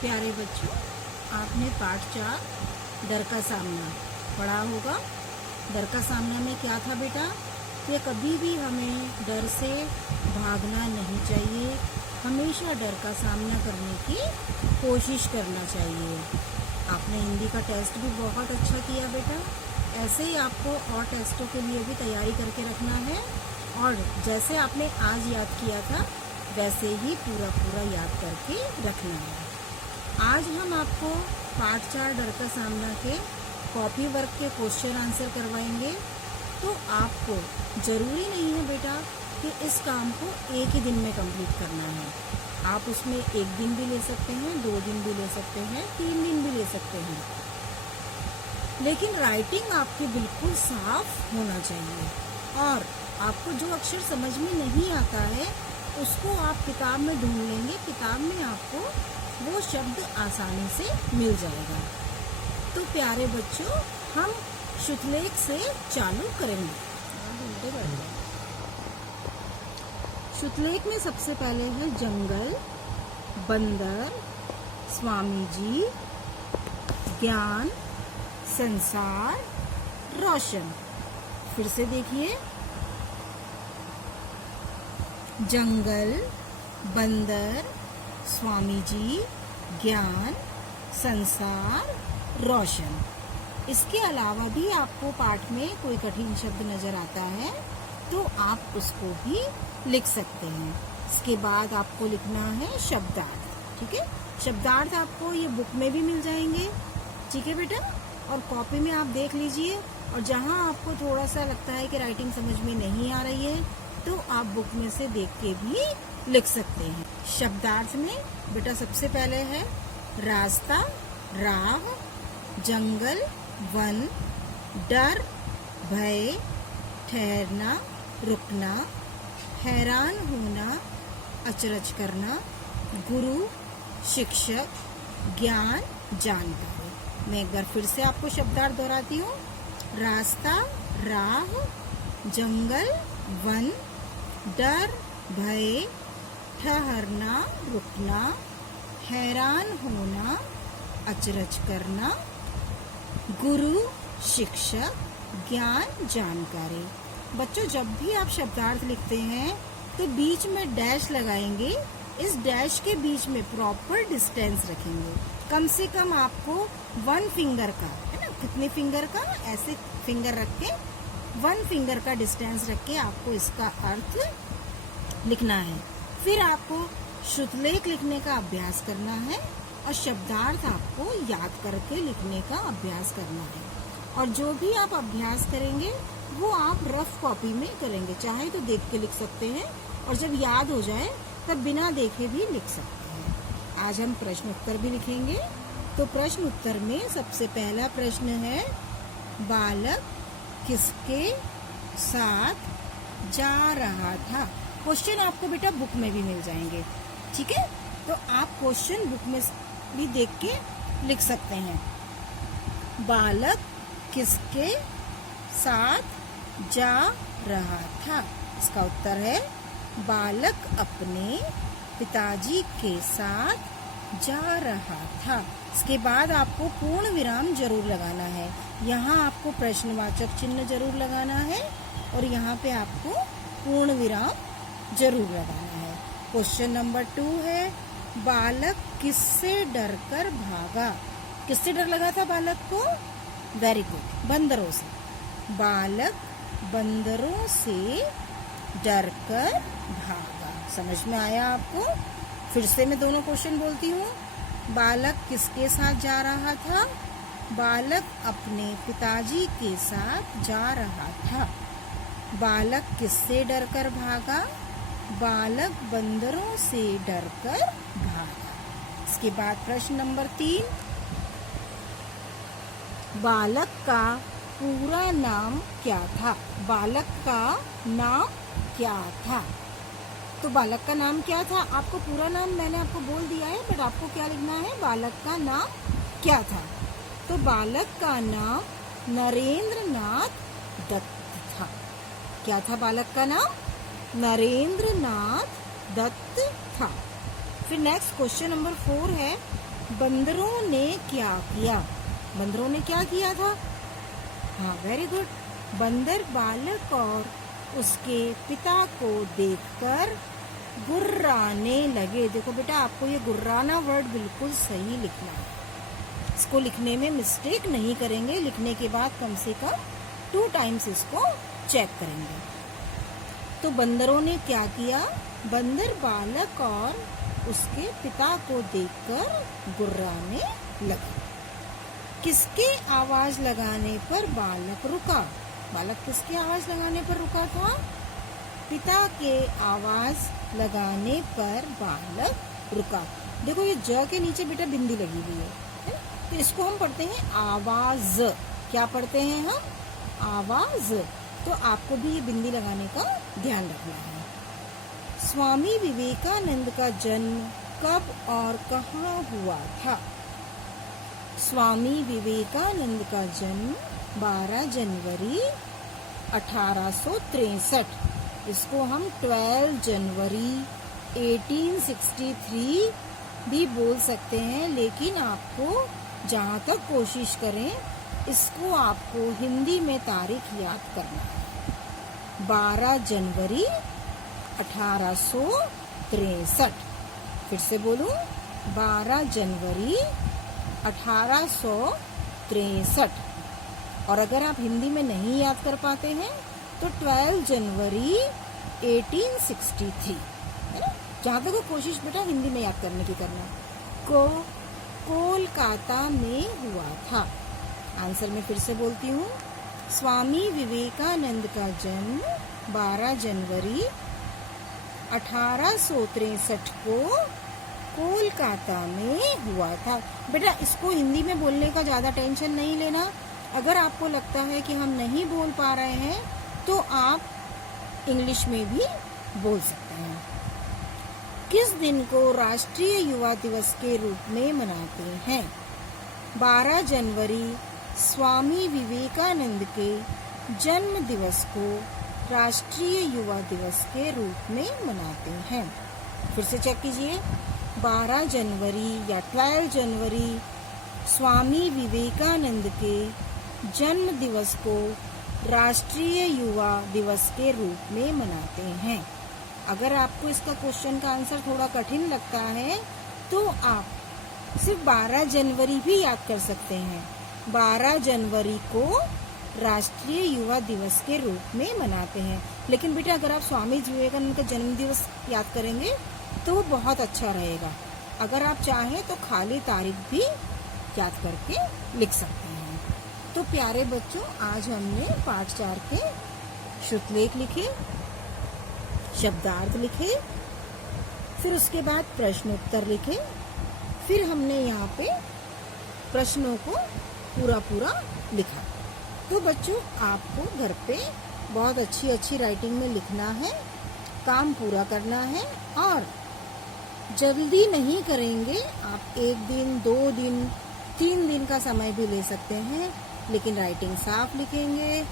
प्यारे बच्चों, आपने पाठ 4 डर का सामना पढ़ा होगा। डर का सामना में क्या था बेटा कि कभी भी हमें डर से भागना नहीं चाहिए, हमेशा डर का सामना करने की कोशिश करना चाहिए। आपने हिंदी का टेस्ट भी बहुत अच्छा किया बेटा। ऐसे ही आपको और टेस्टों के लिए भी तैयारी करके रखना है और जैसे आपने आज याद किया था वैसे ही पूरा याद करके रखना है। आज हम आपको पाठ 4 डर का सामना के कॉपी वर्क के क्वेश्चन आंसर करवाएंगे। तो आपको ज़रूरी नहीं है बेटा कि इस काम को एक ही दिन में कंप्लीट करना है। आप उसमें 1 दिन भी ले सकते हैं, 2 दिन भी ले सकते हैं, 3 दिन भी ले सकते हैं, लेकिन राइटिंग आपकी बिल्कुल साफ होना चाहिए। और आपको जो अक्षर समझ में नहीं आता है उसको आप किताब में ढूंढ लेंगे, किताब में आपको वो शब्द आसानी से मिल जाएगा। तो प्यारे बच्चों, हम शुक्लेख से चालू करेंगे। शुक्लेख में सबसे पहले है जंगल, बंदर, स्वामी जी, ज्ञान, संसार, रोशन। फिर से देखिए, जंगल, बंदर, स्वामी जी, ज्ञान, संसार, रोशन। इसके अलावा भी आपको पाठ में कोई कठिन शब्द नजर आता है तो आप उसको भी लिख सकते हैं। इसके बाद आपको लिखना है शब्दार्थ। ठीक है, शब्दार्थ आपको ये बुक में भी मिल जाएंगे। ठीक है बेटा, और कॉपी में आप देख लीजिए, और जहाँ आपको थोड़ा सा लगता है कि राइटिंग समझ में नहीं आ रही है तो आप बुक में से देख के भी लिख सकते हैं। शब्दार्थ में बेटा सबसे पहले है रास्ता, राह, जंगल, वन, डर, भय, ठहरना, रुकना, हैरान होना, अचरज करना, गुरु, शिक्षक, ज्ञान, जानकारी। मैं एक बार फिर से आपको शब्दार्थ दोहराती हूँ। रास्ता, राह, जंगल, वन, डर, भय, ठहरना, रुकना, हैरान होना, अचरज करना, गुरु, शिक्षक, ज्ञान, जानकारी। बच्चों, जब भी आप शब्दार्थ लिखते हैं तो बीच में डैश लगाएंगे। इस डैश के बीच में प्रॉपर डिस्टेंस रखेंगे। कम से कम आपको 1 फिंगर का, है ना, कितने फिंगर का, ऐसे फिंगर रख के 1 फिंगर का डिस्टेंस रख के आपको इसका अर्थ लिखना है। फिर आपको शुक्लेख लिखने का अभ्यास करना है और शब्दार्थ आपको याद करके लिखने का अभ्यास करना है। और जो भी आप अभ्यास करेंगे वो आप रफ कॉपी में करेंगे। चाहे तो देख के लिख सकते हैं और जब याद हो जाए तब बिना देखे भी लिख सकते हैं। आज हम प्रश्न उत्तर भी लिखेंगे। तो प्रश्न उत्तर में सबसे पहला प्रश्न है, बालक किसके साथ जा रहा था। क्वेश्चन आपको बेटा बुक में भी मिल जाएंगे। ठीक है, तो आप क्वेश्चन बुक में भी देख के लिख सकते हैं। बालक किसके साथ जा रहा था। इसका उत्तर है बालक अपने पिताजी के साथ जा रहा था। इसके बाद आपको पूर्ण विराम जरूर लगाना है। यहाँ आपको प्रश्नवाचक चिन्ह जरूर लगाना है और यहाँ पे आपको पूर्ण विराम जरूर लगाना है। क्वेश्चन नंबर 2 है, बालक किससे डरकर भागा। किससे डर लगा था बालक को? वेरी गुड, बंदरों से। बालक बंदरों से डरकर भागा। समझ में आया आपको? फिर से मैं दोनों क्वेश्चन बोलती हूँ। बालक किसके साथ जा रहा था? बालक अपने पिताजी के साथ जा रहा था। बालक किससे डरकर भागा? बालक बंदरों से डरकर भागा। इसके बाद प्रश्न नंबर 3, बालक का पूरा नाम क्या था। बालक का नाम क्या था? तो बालक का नाम क्या था? आपको पूरा नाम मैंने आपको बोल दिया है, बट आपको क्या लिखना है, बालक का नाम क्या था। तो बालक का नाम नरेंद्र नाथ दत्त था। क्या था बालक का नाम? नरेंद्र नाथ दत्त था। फिर नेक्स्ट क्वेश्चन नंबर 4 है, बंदरों ने क्या किया? बंदरों ने क्या किया था? हाँ, वेरी गुड। बंदर बालक और उसके पिता को देखकर गुर्राने लगे। देखो बेटा, आपको ये गुर्राना वर्ड बिल्कुल सही लिखना है। इसको लिखने में मिस्टेक नहीं करेंगे। लिखने के बाद कम से कम 2 टाइम्स इसको चेक करेंगे। तो बंदरों ने क्या किया? बंदर बालक और उसके पिता को देखकर गुर्राने लगे। किसके आवाज लगाने पर बालक रुका? बालक किसकी आवाज लगाने पर रुका था? पिता के आवाज लगाने पर बालक रुका। देखो, ये ज के नीचे बेटा बिंदी लगी हुई है, तो इसको हम पढ़ते हैं आवाज। क्या पढ़ते हैं हम? आवाज। तो आपको भी ये बिंदी लगाने का ध्यान रखना है। स्वामी विवेकानंद का जन्म कब और कहाँ हुआ था? स्वामी विवेकानंद का जन्म 12 जनवरी 1863, इसको हम 12 जनवरी 1863 भी बोल सकते हैं, लेकिन आपको जहाँ तक कोशिश करें इसको आपको हिंदी में तारीख याद करना है। 12 जनवरी 1863। फिर से बोलूं, 12 जनवरी 1863। और अगर आप हिंदी में नहीं याद कर पाते हैं तो 12 जनवरी 1863, है ना? जहाँ तक कोशिश बेटा हिंदी में याद करने की करना। कोलकाता में हुआ था। आंसर में फिर से बोलती हूँ, स्वामी विवेकानंद का जन्म 12 जनवरी 1863 को कोलकाता में हुआ था। बेटा, इसको हिंदी में बोलने का ज़्यादा टेंशन नहीं लेना। अगर आपको लगता है कि हम नहीं बोल पा रहे हैं तो आप इंग्लिश में भी बोल सकते हैं। किस दिन को राष्ट्रीय युवा दिवस के रूप में मनाते हैं? 12 जनवरी स्वामी विवेकानंद के जन्म दिवस को राष्ट्रीय युवा दिवस के रूप में मनाते हैं। फिर से चेक कीजिए, 12 जनवरी या 12 जनवरी स्वामी विवेकानंद के जन्म दिवस को राष्ट्रीय युवा दिवस के रूप में मनाते हैं। अगर आपको इसका क्वेश्चन का आंसर थोड़ा कठिन लगता है तो आप सिर्फ 12 जनवरी भी याद कर सकते हैं। 12 जनवरी को राष्ट्रीय युवा दिवस के रूप में मनाते हैं। लेकिन बेटा, अगर आप स्वामी विवेकानंद का जन्म दिवस याद करेंगे तो बहुत अच्छा रहेगा। अगर आप चाहें तो खाली तारीख भी याद करके लिख सकते हैं। तो प्यारे बच्चों, आज हमने पाठ 4 के श्रुतलेख लिखे, शब्दार्थ लिखे, फिर उसके बाद प्रश्नोत्तर लिखे, फिर हमने यहाँ पे प्रश्नों को पूरा लिखा। तो बच्चों, आपको घर पे बहुत अच्छी राइटिंग में लिखना है, काम पूरा करना है और जल्दी नहीं करेंगे। आप 1 दिन, 2 दिन, 3 दिन का समय भी ले सकते हैं, लेकिन राइटिंग साफ लिखेंगे।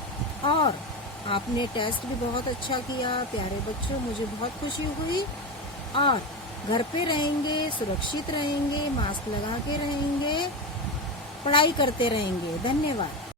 और आपने टेस्ट भी बहुत अच्छा किया प्यारे बच्चों, मुझे बहुत खुशी हुई। और घर पे रहेंगे, सुरक्षित रहेंगे, मास्क लगा के रहेंगे, पढ़ाई करते रहेंगे। धन्यवाद।